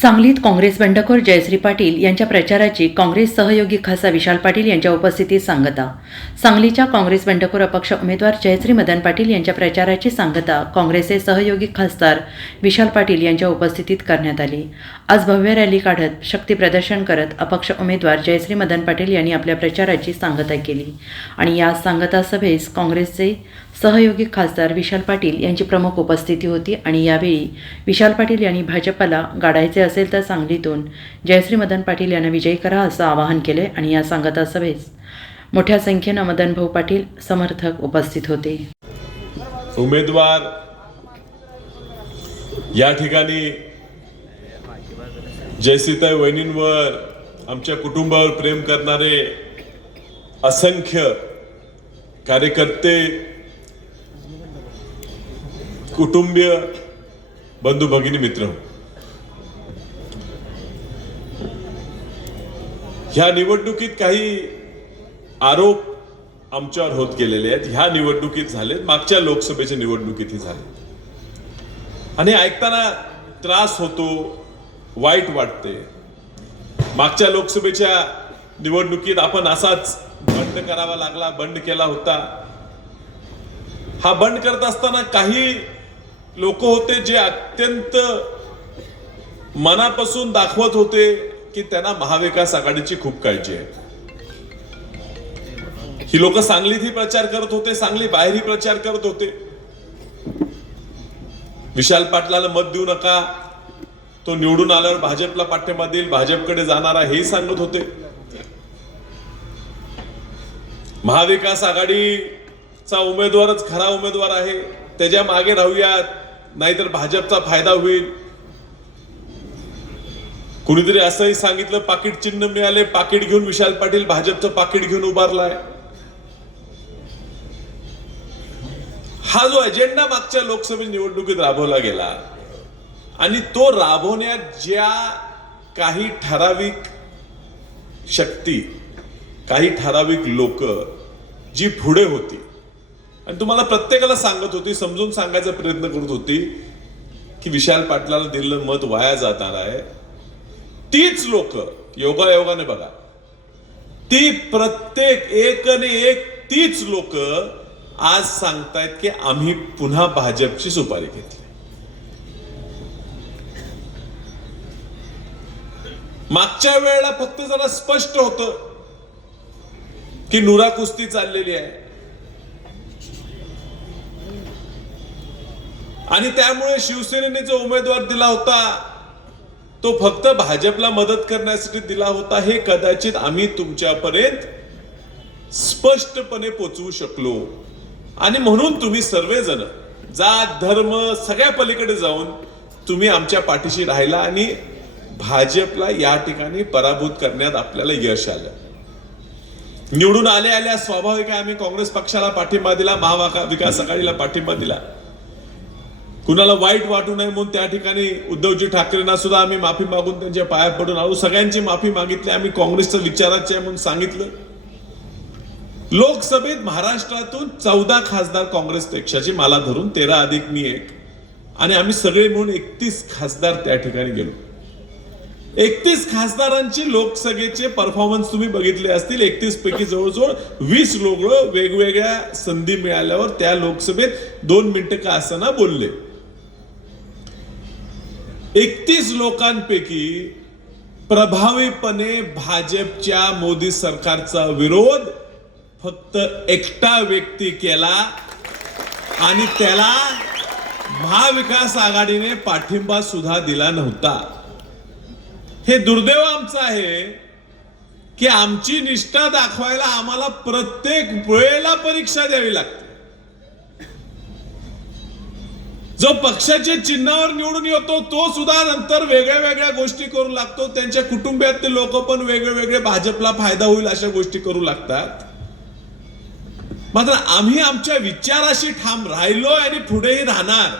सांगलीत काँग्रेस बंडखोर जयश्री पाटील यांच्या प्रचाराची काँग्रेस सहयोगी खासा विशाल पाटील यांच्या उपस्थितीत सांगता. सांगलीच्या काँग्रेस बंडखोर अपक्ष उमेदवार जयश्री मदन पाटील यांच्या प्रचाराची सांगता काँग्रेसचे सहयोगी खासदार विशाल पाटील यांच्या उपस्थितीत करण्यात आली. आज भव्य रॅली काढत शक्ती प्रदर्शन करत अपक्ष उमेदवार जयश्री मदन पाटील यांनी आपल्या प्रचाराची सांगता केली. आणि या सांगता सभेस काँग्रेसचे सहयोगी खासदार विशाल पाटील यांची प्रमुख उपस्थिती होती आणि यावेळी विशाल पाटील यांनी भाजपला गाडायचे असेल तर सांगलीतून जयश्री मदन पाटील यांना विजयी करा असं आवाहन केले आणि या सांगता सभेस मोठ्या संख्येनं मदन भाऊ पाटील समर्थक उपस्थित होते. उमेदवार या ठिकाणी जयसीताई वहिनींवर आमच्या कुटुंबावर प्रेम करणारे असंख्य कार्यकर्ते कुटुंबीय बंधू भगिनी मित्र हो। ह्या निवडणुकीत काही आरोप आमच्यावर होत गेलेले आहेत. ह्या निवडणुकीत झालेत. मागच्या लोकसभेच्या निवडणुकीतही झाले आणि ऐकताना त्रास होतो वाईट वाटते. मागच्या लोकसभेच्या निवडणुकीत आपण असाच बंड करावा लागला बंड केला होता. हा बंड करत असताना काही लोक होते जे अत्यंत मनापासून दाखवत होते की त्यांना महाविकास आघाडीची खूप काळजी आहे. ही लोक सांगलीतही प्रचार करत होते सांगली बाहेरही प्रचार करत होते. विशाल पाटलाला मत देऊ नका. तो निवडून आल्यावर भाजपला पाठिंबा देईल भाजपकडे जाणारा हे सांगत होते. महाविकास आघाडीचा उमेदवारच खरा उमेदवार आहे. त्याच्यामागे राहूयात. नाहीतर भाजपचा फायदा होईल. कुणीतरी असंही सांगितलं पाकिट चिन्ह मिळाले पाकिट घेऊन विशाल पाटील भाजपचं पाकिट घेऊन उभारलाय. हा जो अजेंडा मागच्या लोकसभा निवडणुकीत राबवला गेला आणि तो राबवण्यात ज्या काही ठराविक शक्ती काही ठराविक लोक जी पुढे होती आणि तुम्हाला प्रत्येकाला सांगत होती समजून सांगायचा प्रयत्न करत होती की विशाल पाटलाला दिलेलं मत वाया जाणार आहे. तीच लोक योगा योगाने बघा. ती प्रत्येक एक आणि एक तीच लोक आज सांगतायत की आम्ही पुन्हा भाजपची सुपारी घेतली. मागच्या वेळेला फक्त जरा स्पष्ट होत की नुरा कुस्ती चाललेली आहे. आणि त्यामुळे शिवसेनेने जो उमेदवार दिला होता तो फक्त भाजपला मदत करण्यासाठी दिला होता हे कदाचित आम्ही तुमच्यापर्यंत स्पष्टपणे पोचवू शकलो. आणि म्हणून तुम्ही सर्वजण जात धर्म सगळ्या पलीकडे जाऊन तुम्ही आमच्या पाठीशी राहिला आणि भाजपला या ठिकाणी पराभूत करण्यात आपल्याला यश आलं. निवडून आले आल्या स्वाभाविक आहे आम्ही काँग्रेस पक्षाला पाठिंबा दिला महाविकास आघाडीला पाठिंबा दिला. कुणाला वाईट वाटू नये म्हणून त्या ठिकाणी उद्धवजी ठाकरेंना सुद्धा आम्ही माफी मागून त्यांच्या पाया पडून आलो. सगळ्यांची माफी मागितली. आम्ही काँग्रेसचं विचाराचे आहे म्हणून सांगितलं. लोकसभेत महाराष्ट्रातून चौदा खासदार काँग्रेस पक्षाचे मला धरून तेरा अधिक मी एक. आणि आम्ही सगळे म्हणून एकतीस खासदार त्या ठिकाणी गेलो. एकतीस खासदारांची लोकसभेचे परफॉर्मन्स तुम्ही बघितले असतील. एकतीस पैकी जवळजवळ वीस लोक वेगवेगळ्या संधी मिळाल्यावर त्या लोकसभेत दोन मिनिटं का असताना बोलले. एकतीस लोकांपैकी प्रभावीपणे भाजपच्या मोदी सरकारचा विरोध फक्त एकटा व्यक्ती केला आणि त्याला महाविकास आघाडीने पाठिंबा सुद्धा दिला नव्हता. हे दुर्दैव आमचं आहे की आमची निष्ठा दाखवायला आम्हाला प्रत्येक वेळेला परीक्षा द्यावी लागते. जो पक्षाच्या चिन्हावर निवडून येतो तो सुद्धा नंतर वेगळ्या वेगळ्या गोष्टी करू लागतो. त्यांच्या कुटुंबातले लोक पण वेगळे वेगळे भाजपला फायदा होईल अशा गोष्टी करू लागतात. मात्र आम्ही आमच्या विचाराशी ठाम राहिलो आणि पुढेही राहणार.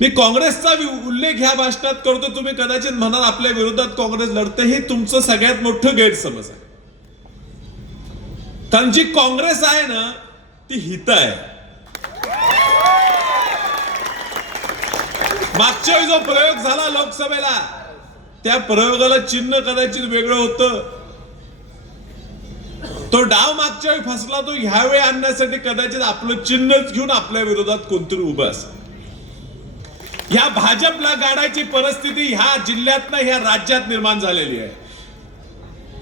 मी काँग्रेसचा उल्लेख ह्या भाषणात करतो. तुम्ही कदाचित म्हणाल आपल्या विरोधात काँग्रेस लढते हे तुमचं सगळ्यात मोठं गैरसमज आहे. कारण जी काँग्रेस आहे ना ती हित आहे. मागच्या वेळी जो प्रयोग झाला लोकसभेला त्या प्रयोगाला चिन्ह कदाचित वेगळं होत. तो डाव मागच्या वेळी फसला तो ह्यावेळी आणण्यासाठी कदाचित आपलं चिन्हच घेऊन आपल्या विरोधात कोणतरी उभं असेल. ह्या भाजपला गाडायची परिस्थिती ह्या जिल्ह्यातनं ह्या राज्यात निर्माण झालेली आहे.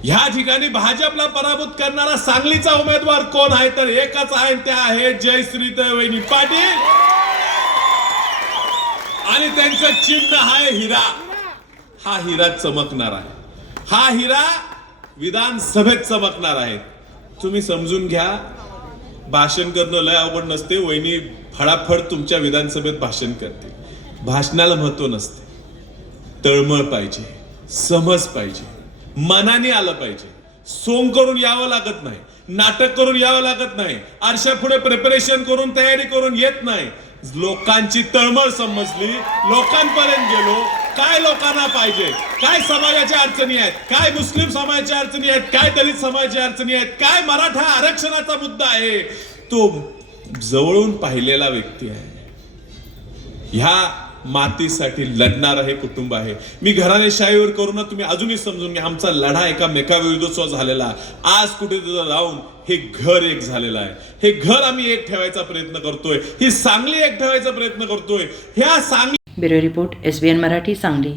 ह्या ठिकाणी भाजपला पराभूत करणारा सांगलीचा उमेदवार कोण आहे? तर एकच आहे त्या आहे जयश्री वैनी पाटील. आणि त्यांचं चिन्ह आहे हिरा. हा हिरा चमकणार आहे. हा हिरा विधानसभेत चमकणार आहे. तुम्ही समजून घ्या. भाषण करणं लय अवघड नसते. वहिनी फडाफड तुमच्या विधानसभेत भाषण करते. भाषणाला महत्त्व नसते. तळमळ पाहिजे. समज पाहिजे. मनाने आलं पाहिजे. सोंग करून यावं लागत नाही. नाटक करून यावं लागत नाही. आरशा पुढे प्रिपरेशन करून तयारी करून येत नाही. लोकांची तळमळ समजली लोकांपर्यंत गेलो. काय लोकांना पाहिजे? काय समाजाच्या अडचणी आहेत? काय मुस्लिम समाजाच्या अडचणी आहेत? काय दलित समाजाच्या अडचणी आहेत? काय मराठा आरक्षणाचा मुद्दा आहे? तो जवळून पाहिलेला व्यक्ती आहे. ह्या मातीसाठी लढणार हे कुटुंब आहे. मी घराने शाहीवर करून तुम्ही अजूनही समजून घ्या. आमचा लढा एका मेकाविरुद्धचा झालेला. आज कुठे राहून हे घर एक झालेलं आहे. हे घर आम्ही एक ठेवायचा प्रयत्न करतोय. ही सांगली एक ठेवायचा प्रयत्न करतोय. ह्या Sangli bureau report S B N Marathi Sangli.